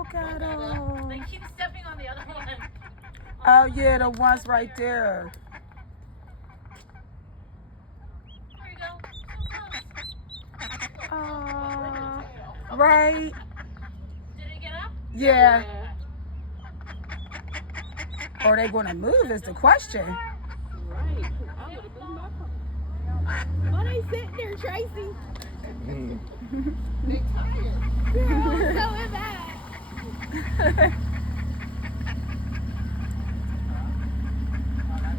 Look at them. They keep stepping on the other one. Oh, yeah, the ones right there. There you go. So close. Right. Did it get up? Yeah. Are they going to move is the question. Right. I would have moved my phone. Why they sitting there, Tracy? They tired. Girl, so am I.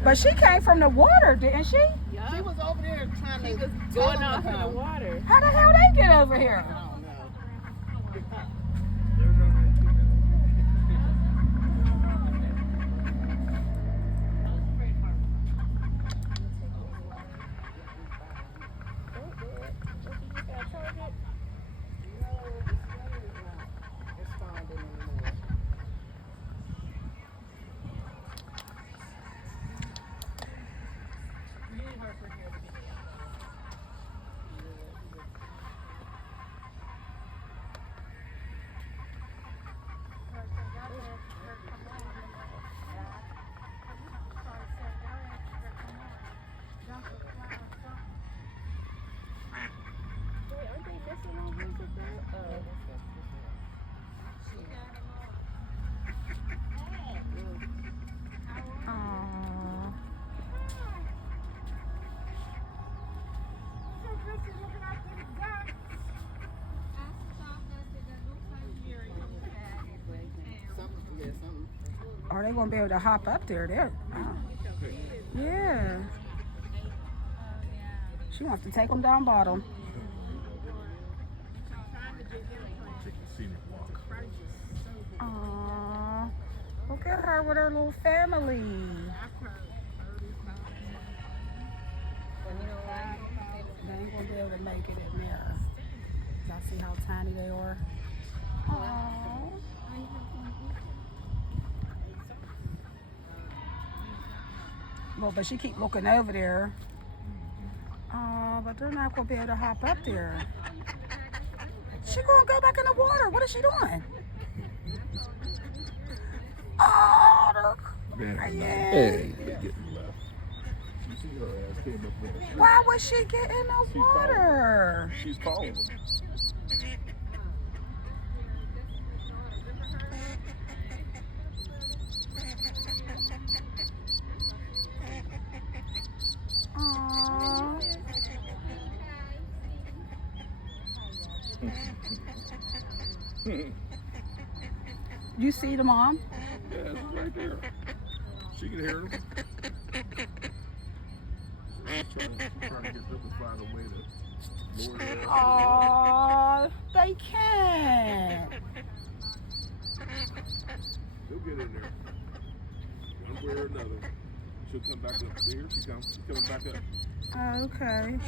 But she came from the water, didn't she? Yeah. She was over there trying She to was going off in the water. How the hell they get over here? I don't know. Aren't they missing on music though? Aww. Something. Are they going to be able to hop up there? Yeah. She wants to take them down bottom. Aww. Look at her with her little family. They ain't going to be able to make it in there. Y'all see how tiny they are? Aww. Well, but she keep looking over there. But they're not going to be able to hop up there. She going to go back in the water. What is she doing? Oh, Hey, getting left. You see her ass came up there. why would she get in the water? She's calling them. Aww. You see the mom? Yeah, it's right there. She can hear them. Trying to get them to find a way to lower their ass. Aww, they can't. They'll get in there. One way or another. She'll come back up. See here? She comes. She's coming back up. Okay.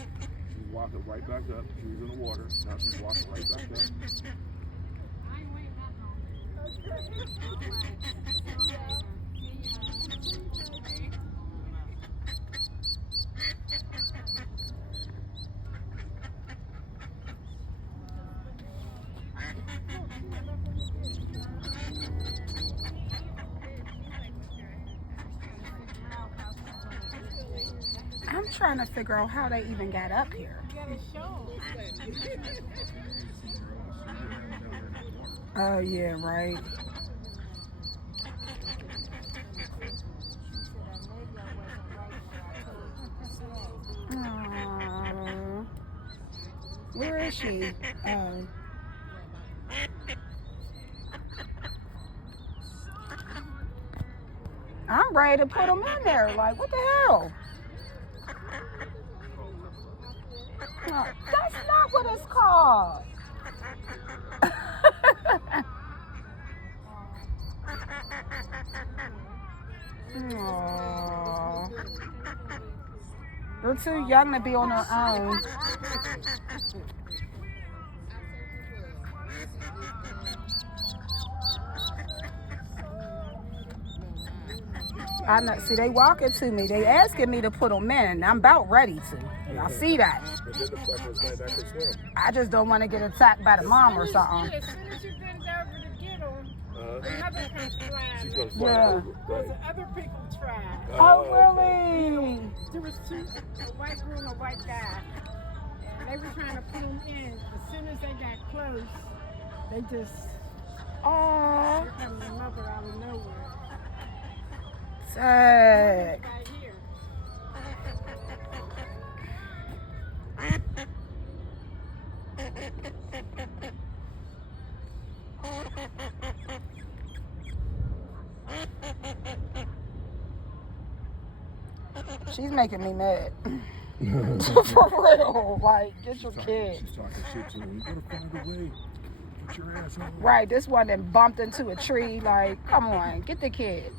She's walking right back up. She was in the water. Now she's walking right back up. I'm trying to figure out how they even got up here. Oh, yeah, right. Aww. Where is she? Oh. I'm ready to put them in there. Like, what the hell? No, that's not what it's called. Aww. They're too young to be on their own. I know. See, they walking to me. They asking me to put them in. I'm about ready to. Y'all see that? But then the suckers might not swim. I just don't want to get attacked by the mom or something. As soon as you bend over to get them, Another comes She flying. comes Yeah. flying over. Because Right. the other people tried. Oh, really? There was two, a white girl and a white guy. And they were trying to pull them in. As soon as they got close, they just, Aw, here comes the mother out of nowhere. sad. Right here. She's making me mad. For real. Like, get your kids. She's talking shit to him. You gotta find a way. Get your ass home. Right, this one then bumped into a tree. Like, come on, get the kids.